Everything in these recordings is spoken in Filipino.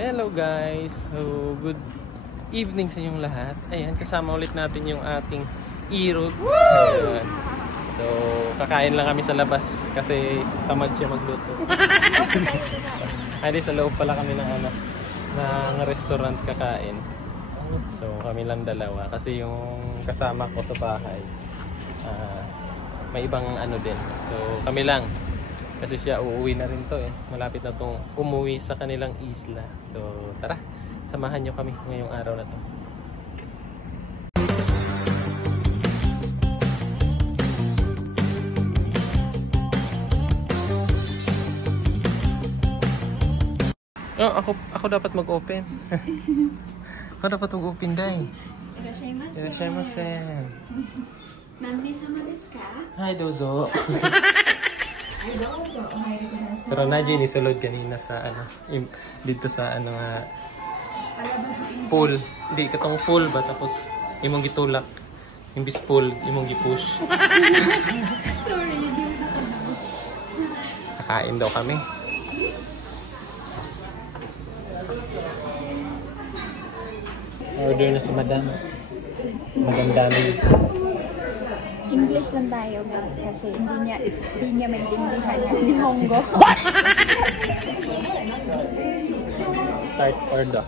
Hello guys! So, good evening sa inyong lahat. Ayan, kasama ulit natin yung ating Irod. Ayan. So, kakain lang kami sa labas kasi tamad siya magluto. Ay, sa loob pala kami ng restaurant kakain. So, kami lang dalawa kasi yung kasama ko sa bahay may ibang din. So, kami lang. Kasi siya uuwi na rin to Malapit na tong umuwi sa kanilang isla. So tara, samahan nyo kami ngayong araw na to. Oh, ako dapat mag-open. Ako dapat mag-open, Dai. Irashimasu. Nanmi-sama desu ka? Hi, dozo. Pero Naji nisulod kanina sa dito sa pool. Hindi katong pool ba tapos imong gitulak. Imbis pool, imong gipush. Sorry, hindi mo Kakain daw kami. Order na si Madam. Madam Dami. English lang tayo guys kasi hindi niya maintindihan yung Nihongo. Start order.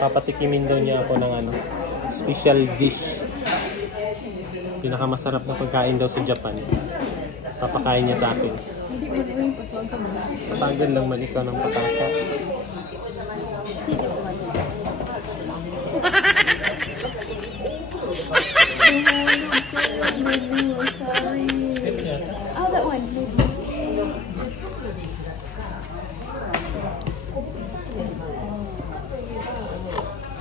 Papatikimin daw niya ako ng special dish. Pinakamasarap na pagkain daw sa Japan. Papakain niya sa akin. Hindi mo rin paswag ka mo. Patagal lang man ikaw ng pataka. See this one. Sorry. Oh, that one.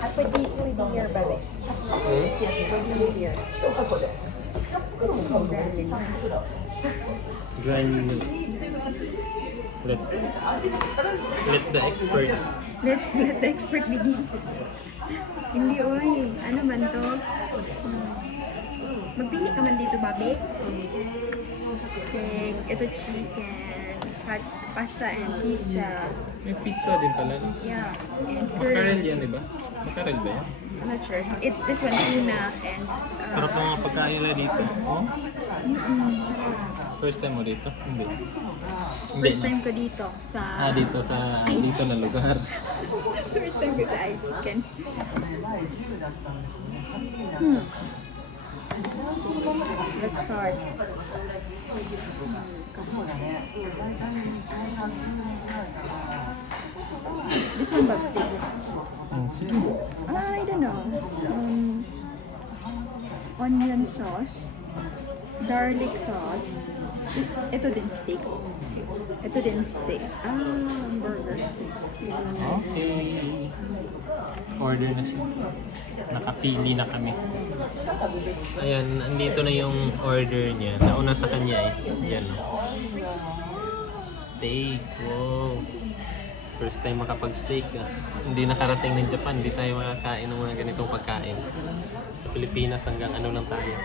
I put the here, baby. Put the here. Grind. Let the expert. Let the expert begin. Hindi, oy. Ano man to? Magpili ka man dito, babe. Steak, ito chicken, pasta and pizza. May pizza din pala. Yeah, and Makarel yan, di ba? Makarel ba yan? I'm not sure. This one, tuna and... Sarap ng mga pagkain nila dito. Oh? First time mo dito? Hindi. First time ko dito sa... Dito na lugar. First time ko sa iChicken. Let's start. This one, Bob steak. Sige. I don't know. Onion sauce, garlic sauce. Ito din steak. Ito din steak. Burger steak. Okay. Order na siya. Nakapili na kami. Ayan, andito na yung order niya. Nauna sa kanya Yan. Steak. Wow. First time makapag-steak Hindi nakarating ng Japan. Hindi tayo makakain ng mga ganitong pagkain. Sa Pilipinas hanggang lang tayo.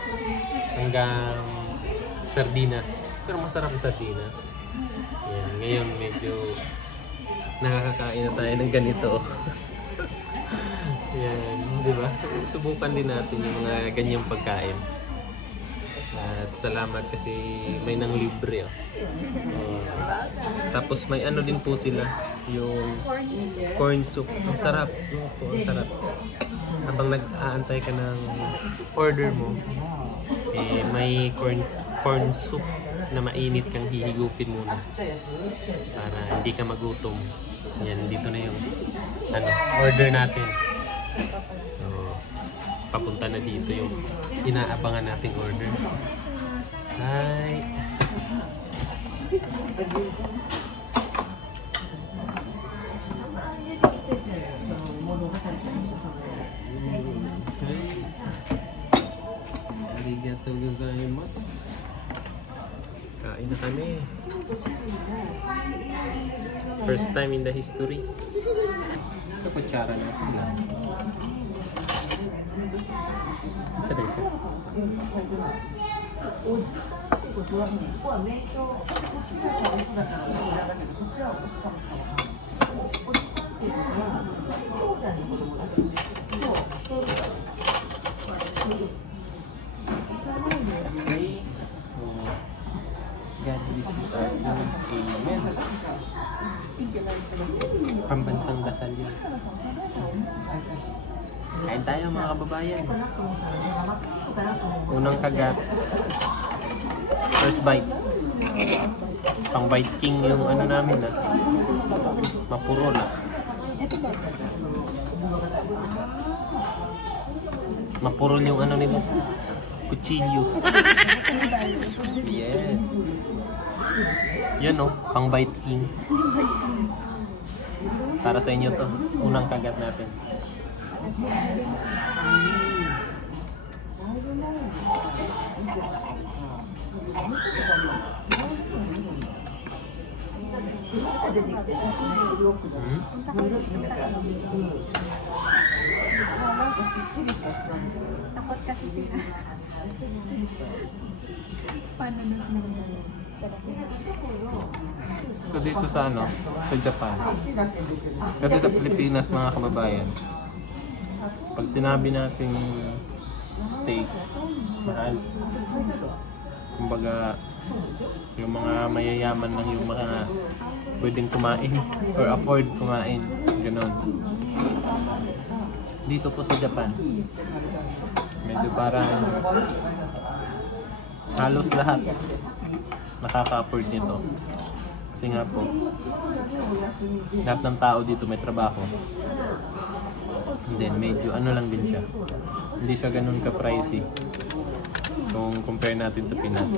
Hanggang sardinas. Pero masarap ang sardinas. Ayan, ngayon medyo nakakakain na tayo ng ganito. Yan, di ba? Subukan din natin yung mga ganyang pagkain. At salamat kasi may nang libre. Tapos may din po sila, yung corn soup. Ang sarap. Ang sarap. Habang nag-aantay ka ng order mo, may corn soup na mainit kang hihigupin muna para hindi ka magutom. Yan, dito na yung order natin. So, papunta na dito yung inaabangan nating order. Hi! Arigatou gozaimasu. Kain na kami. First time in the history. Sa kutsara natin lang. Sa dito. ここは免許こっちが嘘だから裏だけどこっちは嘘かもしれない。Pray. So, God bless this art. Amen. Pambansang dasal yun. Kain tayo mga kababayan. Unang kagat. First bite. Pang bite king yung ano namin ah. Mapurol ah. Mapurol yung ano nila. Kutsilyo. Yes. Yan oh, pang bite king. Para sa inyo to. Unang kagat natin. Takot kasi sila. Paano na sila? So dito sa ano, sa Japan. Kasi sa Pilipinas mga kababayan, pag sinabi natin steak, mahal. Kumbaga, yung mga mayayaman lang yung mga pwedeng kumain or afford kumain. Ganon. Dito po sa Japan, medyo parang halos lahat nakaka-afford nito. Kasi nga po, lahat ng tao dito may trabaho. And then medyo ano lang din siya. Hindi siya ganun ka-pricey kung compare natin sa Pinas.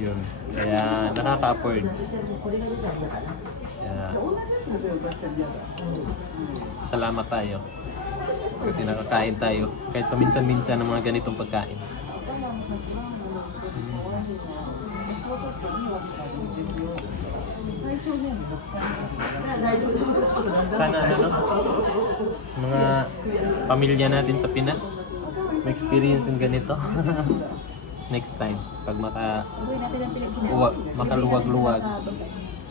Yun. Kaya nakaka-afford. Kaya salamat tayo. Kasi nakakain tayo. Kahit paminsan-minsan ng mga ganitong pagkain. Sana ano, mga pamilya natin sa Pinas ma-experience yung ganito. Next time, pag Uwi natin ang Pilipinas.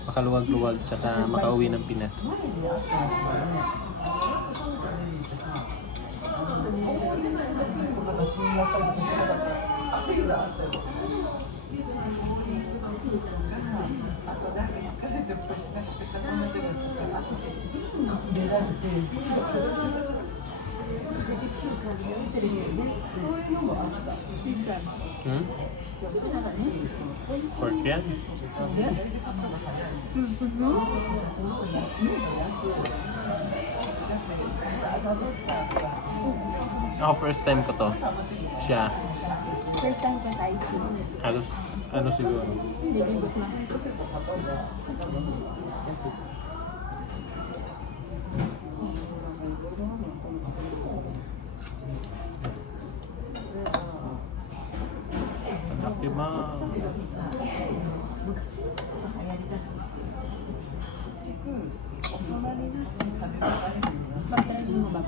makaluwag-luwag tsaka makauwi ng Pinas. Pork yan? Ako first time ko to. Siya. First time ko sa IG. Halos, ano siguro? Nilibot na. Laki ba? Pagdating mo ba?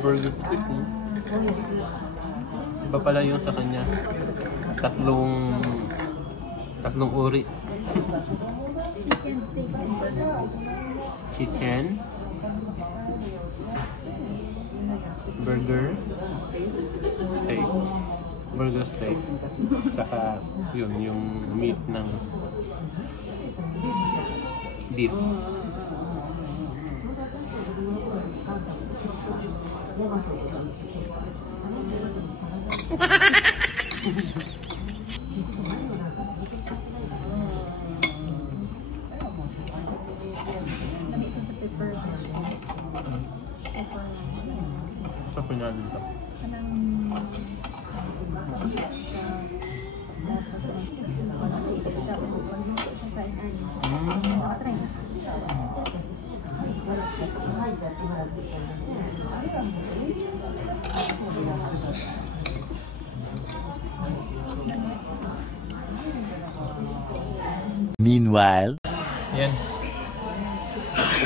Burger stick mo. Iba pala yung sa kanya. Tatlong uri. Chicken steak and burger steak. Chicken, burger, steak, burger steak, saka yun, yung meat ng beef. Lamig ko sa pepper. Sa punya dito. Kanang Meanwhile, Yan.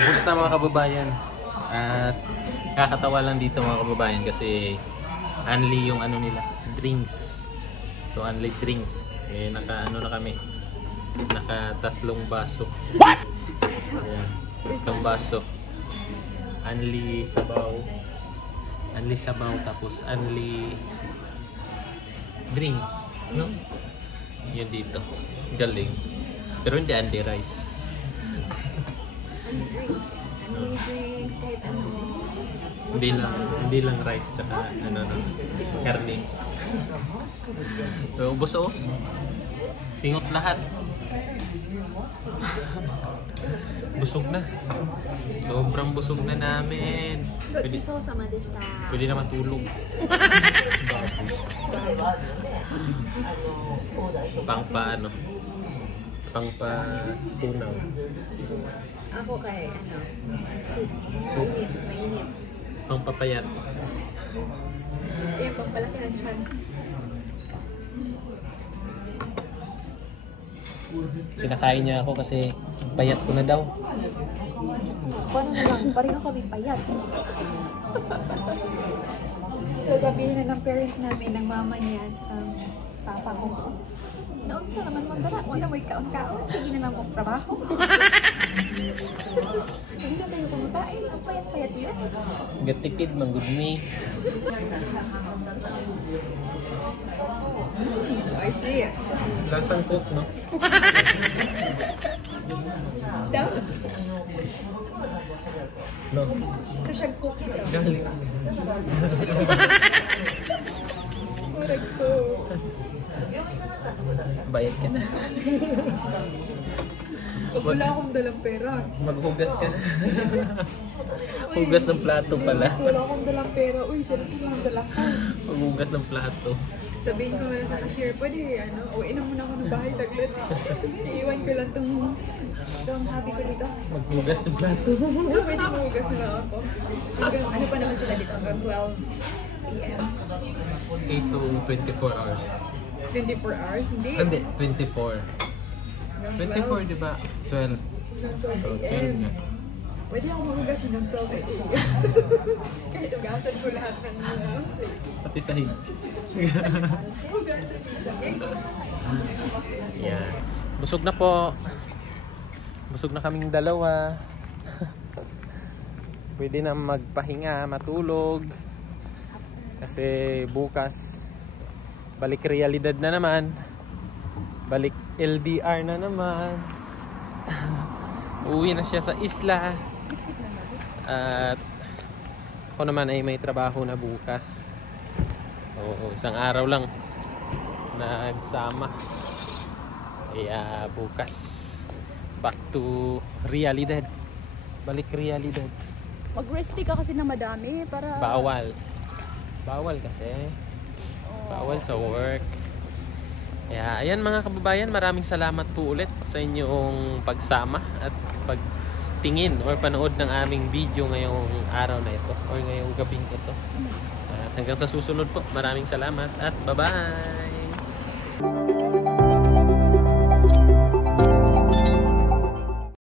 Ubus na mga kababayan. At kakatawa lang dito mga kababayan kasi only yung ano nila, drinks. So So only drinks. Eh naka-ano na kami. Naka-3 baso. What? Ayan. 3 baso. Only sabaw. Only sabaw tapos only drinks. No? Yun dito. Galing. Pero hindi only rice. Only drinks, kahit ano. Hindi lang rice tsaka ano no. Karne. So, ubos oh. Singot lahat. Busog na. Sobrang busog na namin. Pwede na matulog. Pang paano? Pang pa tunaw. Ako kay ano, soup. Soup. Mainit. Pang papayat. Ayan, pampalaki ng tiyan. Pinakain niya ako kasi payat ko na daw. Paano na lang? Pareho kami payat. Sasabihin na ng parents namin, ng mama niya, at papa ko. Naunsa naman mo dala, wala mo ikaon-kaon, sige na lang mong trabaho. Hindi na tayo kumakain, ang payat-payat yun. Gatipid, manggudmi. Ay, siya. Lasang cook, no? Daw? No. Ito siyang cookie daw. Galing. Correct ko. Bayad ka na. Wala akong dalang pera. Maghugas ka na. Hugas ng plato pala. Wala akong dalang pera. Uy, sarap ko lang dala ko. Maghugas ng plato. Sabihin ko lang sa cashier, pwede ano, uwi na muna ako ng bahay saglit. Iiwan ko lang tong hobby ko dito. Maghugas ng plato. Pwede mahugas na lang ako. Hanggang, ano pa naman sila dito? Hanggang 12 a.m. 8 to 24 hours. 24 hours? Hindi. Hindi, 24. 24, di ba? 12. Hanggang 12 Oh, 12 a.m. nga. Pwede ako mahugas hanggang 12 a.m. Kahit ugasan ko lahat ng mga Pati sahig. Yan. Busog na po. Busog na kaming dalawa. Pwede na magpahinga, matulog. Kasi bukas balik realidad na naman. Balik LDR na naman. Uwi na siya sa isla. At ako naman ay may trabaho na bukas. Oo, isang araw lang nagsama. Kaya bukas back to realidad. Balik realidad. mag-resty ka kasi na madami para... Bawal. Bawal kasi. Bawal sa work. Kaya ayan mga kababayan, maraming salamat po ulit sa inyong pagsama at pagtingin or panood ng aming video ngayong araw na ito or ngayong gabing ito. At hanggang sa susunod po, maraming salamat at bye-bye!